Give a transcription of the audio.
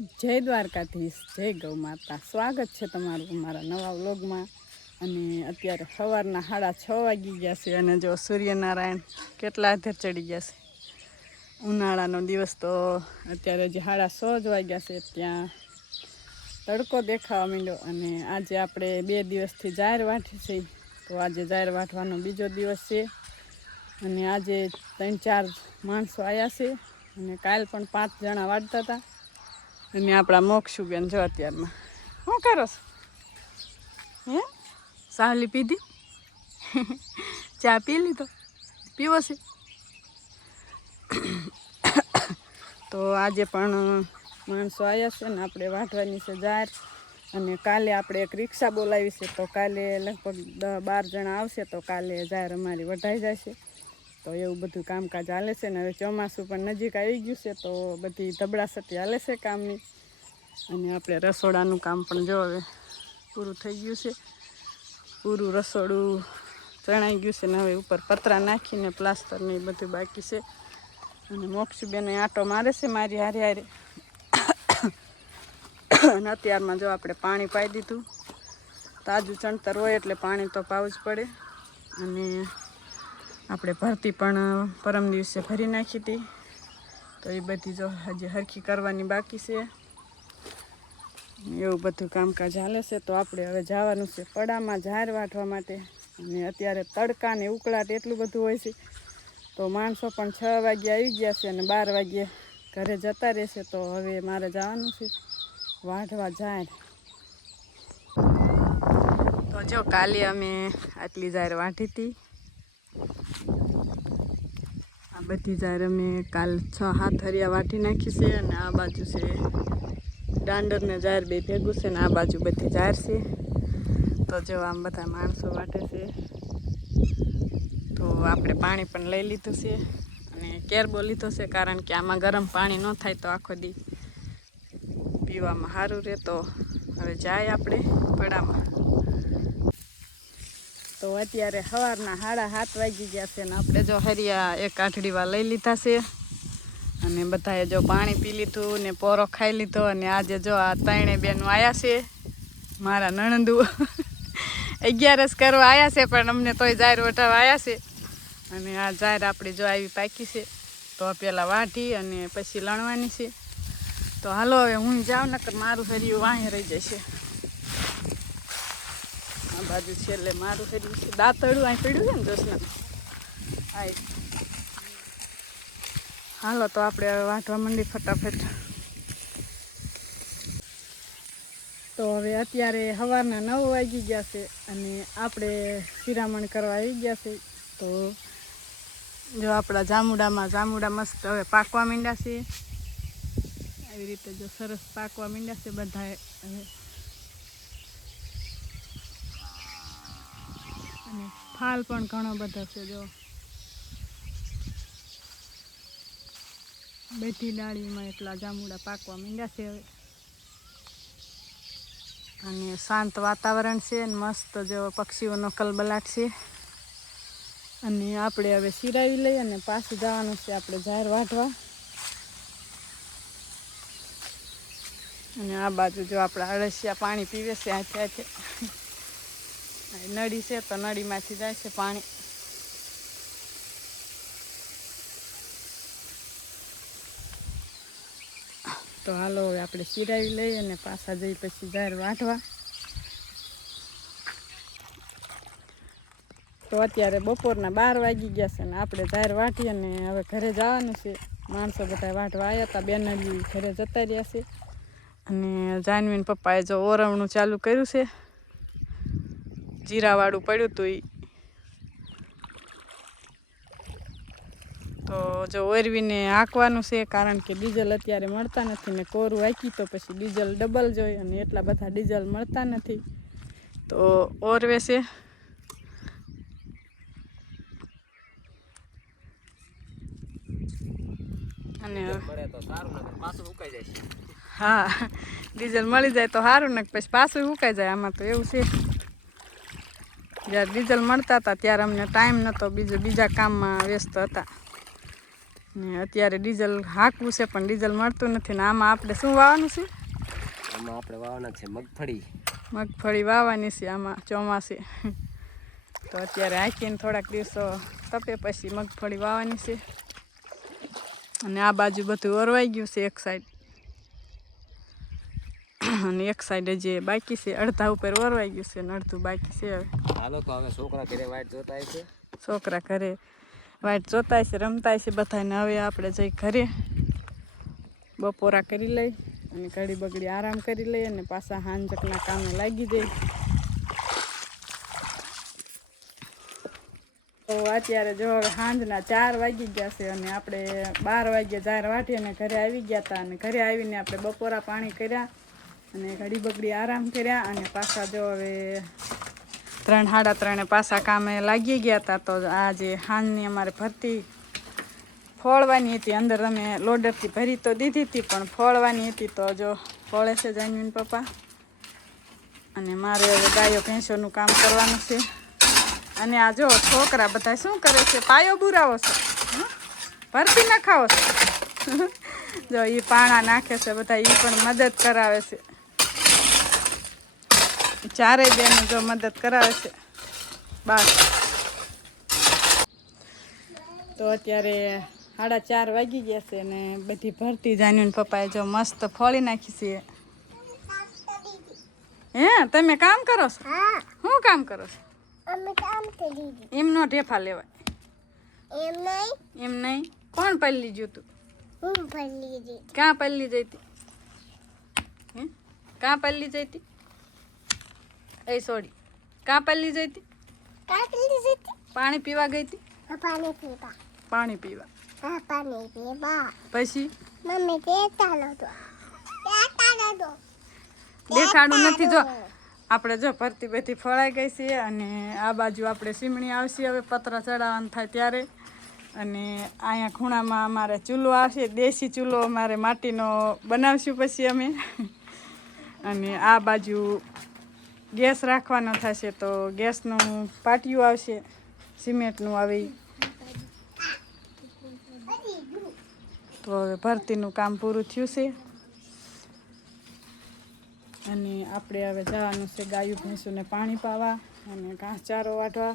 જય દ્વારકાધીશ, જય ગૌ માતા। સ્વાગત છે તમારું અમારા નવા વ્લોગમાં। અને અત્યારે સવારના 6:30 વાગી ગયા છે અને જો સૂર્યનારાયણ કેટલા આધર ચડી ગયા છે। ઉનાળાનો દિવસ તો અત્યારે જે 6:30 જ વાગ્યા છે ત્યાં તડકો દેખાવા માંડ્યો। અને આજે આપણે 2 દિવસથી જાહેર વાટી છે, તો આજે જાહેર વાટવાનો બીજો દિવસ છે। અને આજે 3-4 માણસો આવ્યા છે અને કાલ પણ 5 જણા વાટતા હતા। અને આપણા મોક્ષુબેન જો અત્યારમાં શું કરો છો? હે સાહલી પીધી? ચા પી લીધો? પીવો છે? તો આજે પણ માણસો આવ્યા છે ને આપણે વાટવાની છે જાહેર। અને કાલે આપણે એક રિક્ષા બોલાવી છે, તો કાલે લગભગ 10-12 જણા આવશે, તો કાલે જાહેર અમારી વઢાઈ જશે। તો એવું બધું કામકાજ હાલે છે ને હવે ચોમાસું પણ નજીક આવી ગયું છે, તો બધી ધબડાસટી હાલે છે કામની। અને આપણે રસોડાનું કામ પણ જો હવે પૂરું થઈ ગયું છે। પૂરું રસોડું ચણાઈ ગયું છે ને હવે ઉપર પતરા નાખીને પ્લાસ્ટર ને બધું બાકી છે। અને મોક્ષુબેને આંટો મારે છે મારી હારે હારે। અને અત્યારમાં જો આપણે પાણી પાઈ દીધું। તાજું ચણતર હોય એટલે પાણી તો પાવું જ પડે। અને આપણે ભરતી પણ પરમ દિવસે ભરી નાખી હતી, તો એ બધી જો હજી હરખી કરવાની બાકી છે। એવું બધું કામકાજ હાલે છે। તો આપણે હવે જવાનું છે પડામાં જાહેર વાટવા માટે। અને અત્યારે તડકા ને ઉકળાટ એટલું બધું હોય છે, તો માણસો પણ 6 વાગ્યે આવી ગયા છે અને 12 વાગ્યે ઘરે જતા રહેશે। તો હવે મારે જવાનું છે વાઢવા જાહેર। તો જો કાલે અમે આટલી જાહેર વાટી હતી। આ બધી જાહેર અમે કાલ 6-7 હરિયા વાટી નાખી છે। અને આ બાજુ છે દાંડર ને જાહેર બે ભેગું છે ને આ બાજુ બધી જાહેર છે। તો જો આમ બધા માણસો વાટે છે। તો આપણે પાણી પણ લઈ લીધું છે અને કેરબો લીધો છે, કારણ કે આમાં ગરમ પાણી ન થાય તો આખો દી પીવામાં સારું રહે। તો હવે જાય આપણે પડામાં। તો અત્યારે સવારના 7:30 વાગી ગયા છે ને આપણે જો હરિયા એક આઠડીવા લઈ લીધા છે। અને બધાએ જો પાણી પી લીધું ને પોરો ખાઈ લીધો। અને આજે જો આ 3 બેનો આવ્યા છે, મારા નણંદુ 11 કરવા આવ્યા છે, પણ અમને તોય જાહેર વટાવા આવ્યા છે। અને આ જાહેર આપણી જો આવી પાકી છે, તો પહેલાં વાઢી અને પછી લણવાની છે। તો હાલો હવે હું જાઉં, નકર મારું હરિયું વાંહે રહી જશે। આ બાજુ છેલ્લે મારું હરિયું છે, દાંતડું અહીં પડ્યું છે ને જોશના આ। હાલો તો આપણે હવે વાઢવા માંડી ફટાફટ। તો હવે અત્યારે સવારના 9 વાગી ગયા છે અને આપણે શિરામણ કરવા આવી ગયા છે। તો જો આપણા જામુડા મસ્ત હવે પાકવા માંડ્યા છે। આવી રીતે જો સરસ પાકવા માંડ્યા છે બધાએ હવે। અને ફાલ પણ ઘણો બધો છે, જો બધી ડાળીમાં એટલા જામુડા પાકવા માંડ્યા છે હવે। અને શાંત વાતાવરણ છે ને મસ્ત જો પક્ષીઓનો કલબલાટ છે। અને આપણે હવે સિરાવી લઈએ અને પાછું જવાનું છે આપણે જાહેર વાઢવા। અને આ બાજુ જો આપણા અળસિયા પાણી પીવે છે હાથે હાથે। નળી છે તો નળીમાંથી જાય છે પાણી। તો હાલો હવે આપણે સિરાવી લઈએ અને પાછા જઈ પછી જાહેર વાઢવા। તો અત્યારે બપોરના 12 વાગી ગયા છે ને આપણે જાહેર વાટી અને હવે ઘરે જવાનું છે। માણસો બધા વાઢવા આવ્યા હતા, બેનરી ઘરે જતા રહ્યા છે। અને જાનવીન પપ્પાએ જો ઓરવણું ચાલુ કર્યું છે, જીરાવાળું પડ્યું હતું એ। તો જો ઓરવીને હાંકવાનું છે, કારણ કે ડીઝલ અત્યારે મળતા નથી ને કોરું હાંકી તો પછી ડીઝલ ડબલ જોઈએ અને એટલા બધા ડીઝલ મળતા નથી, તો ઓરવે છે। અને હા, ડીઝલ મળી જાય તો સારું ને પછી પાછું સુકાઈ જાય। આમાં તો એવું છે, જ્યારે ડીઝલ મળતા હતા ત્યારે અમને ટાઈમ નહોતો, બીજા કામમાં વ્યસ્ત હતા। ને અત્યારે ડીઝલ હાંકવું છે પણ ડીઝલ મળતું નથી ને આમાં આપણે શું વાવવાનું છે? આમાં આપણે વાવવાના છે મગફળી. મગફળી વાવવાની છે આમાં ચોમાસે. તો અત્યારે હાંકીને થોડાક દિવસો તપે પછી મગફળી વાવવાની છે. અને આ બાજુ બધું ઓરવાઈ ગયું છે એક સાઈડ. અને એક સાઈડ જે બાકી છે અડધા ઉપર ઓરવાઈ ગયું છે ને અડધું બાકી છે હવે. હાલો તો હવે છોકરા ઘરે વાટ જોતા છે. છોકરા ઘરે વાટ જોતા છે રમતા છે બધાને. હવે આપણે જઈ ઘરે બપોરા કરી લઈ અને ઘડી બગડી આરામ કરી લઈએ અને પાછા હાંજકના કામે લાગી જઈ. તો અત્યારે જો હવે સાંજના 4 વાગી ગયા છે અને આપણે 12 વાગ્યે જાર વાટી અને ઘરે આવી ગયા હતા. અને ઘરે આવીને આપણે બપોરા પાણી કર્યા અને ઘડી બગડી આરામ કર્યા અને પાછા જો હવે 3 સાડા 3 પાછા કામે લાગી ગયા હતા. તો આજે સાંજની અમારે ભરતી ફોળવાની હતી. અંદર અમે લોડરથી ભરી તો દીધી હતી પણ ફોળવાની હતી. તો જો ફોળે છે જાનવીન પપ્પા. અને મારે હવે ગાયો ભેંસોનું કામ કરવાનું છે. અને આ જો છોકરા બધા શું કરે છે? પાયો બુરાવો છે, ભરતી નખાવો છે. જો એ પાણા નાખે છે બધા, એ પણ મદદ કરાવે છે. ચારેય બેનો જો મદદ કરાવે છે બસ. તો અત્યારે 4:30 વાગી ગયા છે ને બધી ભરતી જાન્યુન પપ્પાએ જો મસ્ત ફોળી નાખી છે. હે તમે કામ કરો છો? શું કામ કરો છો? એમનો ઢેફા લેવાય. એમ નહીં. કોણ પલ્લી ગયું તું? ક્યાં પલ્લી જઈ હતી? ક્યાં પલ્લી જઈ હતી? એ સોડી ક્યાં પલ્લી જઈ હતી? પાણી પીવા ગઈ હતી? પાણી પીવા. પછી દેખાડું નથી. જો આપણે જો ભરતી બધી ફળાઈ ગઈ છે અને આ બાજુ આપણે સીમણી આવશે હવે પતરા ચડાવવાનું થાય ત્યારે. અને અહીંયા ખૂણામાં અમારે ચૂલો આવશે, દેશી ચૂલો અમારે માટીનો બનાવશું પછી અમે. અને આ બાજુ ગેસ રાખવાનો થશે તો ગેસનું પાટિયું આવશે સિમેન્ટનું આવે. તો હવે ભરતીનું કામ પૂરું થયું છે અને આપણે હવે જવાનું છે ગાયું ભેંસોને પાણી પાવા અને ઘાસચારો વાટવા.